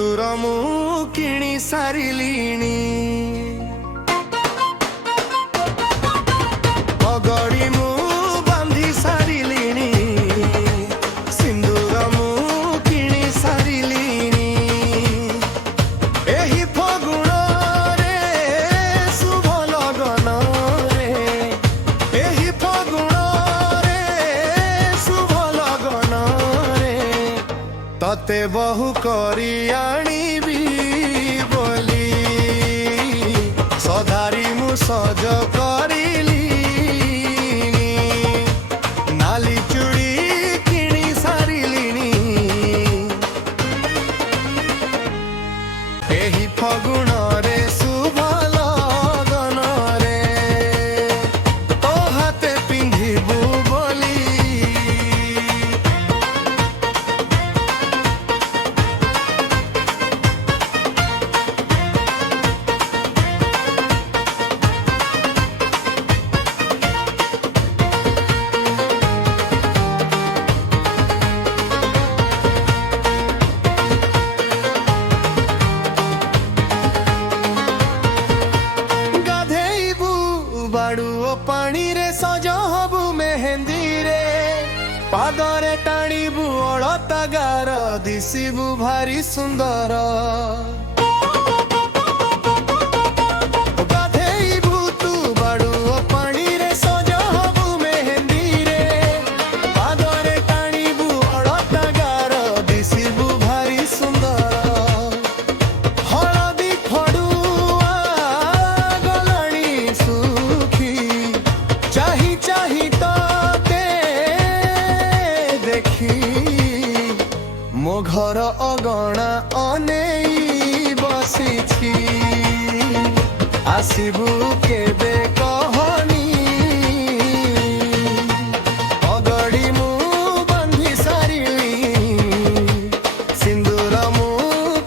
सिंदूर मु किणी सारिलिणी पगड़ी मु बांधी सारिलिणी सिंदूर मु किणी सारिलिणी एही फगुण रे शुभ लगन रे एही फगुण रे शुभ लगन रे तते बहु करी आनिबी बोली सदारी मु सज करिली नाली चूड़ी किणी सारिलिणी एही फगुण रे शुभ लगन रे तो हाथे पिंधिबु बोली बाड़ू पानी रे सज हबु मेहंदी रे पादरे टाणीबु अड़ता गार दिसिबु भारी सुंदर गाधेइबु तू बाड़ू पानी रे सज हबु मेहंदी रे पादरे टाणीबु अड़ता गार दिसिबु भारी सुंदर हलदी फड़ुआ गलाणी चाही चाही ते देखी मो घर अगणा अनेई बसिछि आसिबु केबे कहनी पगड़ी मु बांधी सारिली सिंदूर मु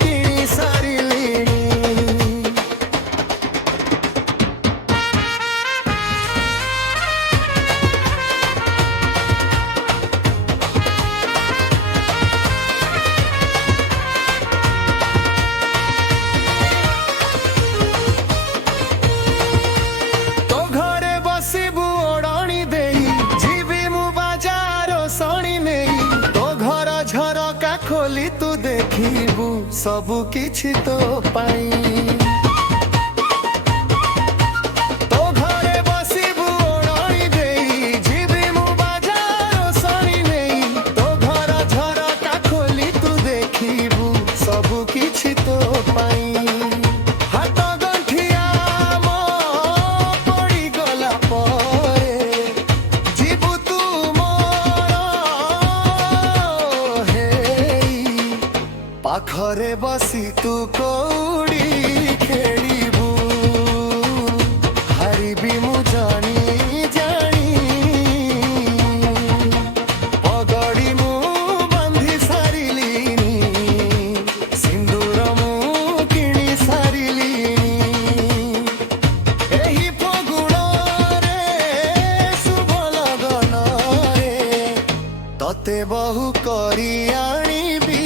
किणी सारिलिणी खोली तू देखिबू सबु किछि तो पाई तो घरे बसिबू ओढ़ी देई जीवी मु बाजार सणी नेई तो घर झरका खोली तू देखिबू सबु किछि तो पाई हाथ गंठिया मो पड़ी गला परे जीवू तू पाखरे बसी तू कौड़ी खेलिबू हारिबी मु जानी जानी पगड़ी मु बांधी सारिलिनी सिंदूर मु किणी सारिलिनी एही फगुण रे शुभ लगन रे तते बहु करी आनिबी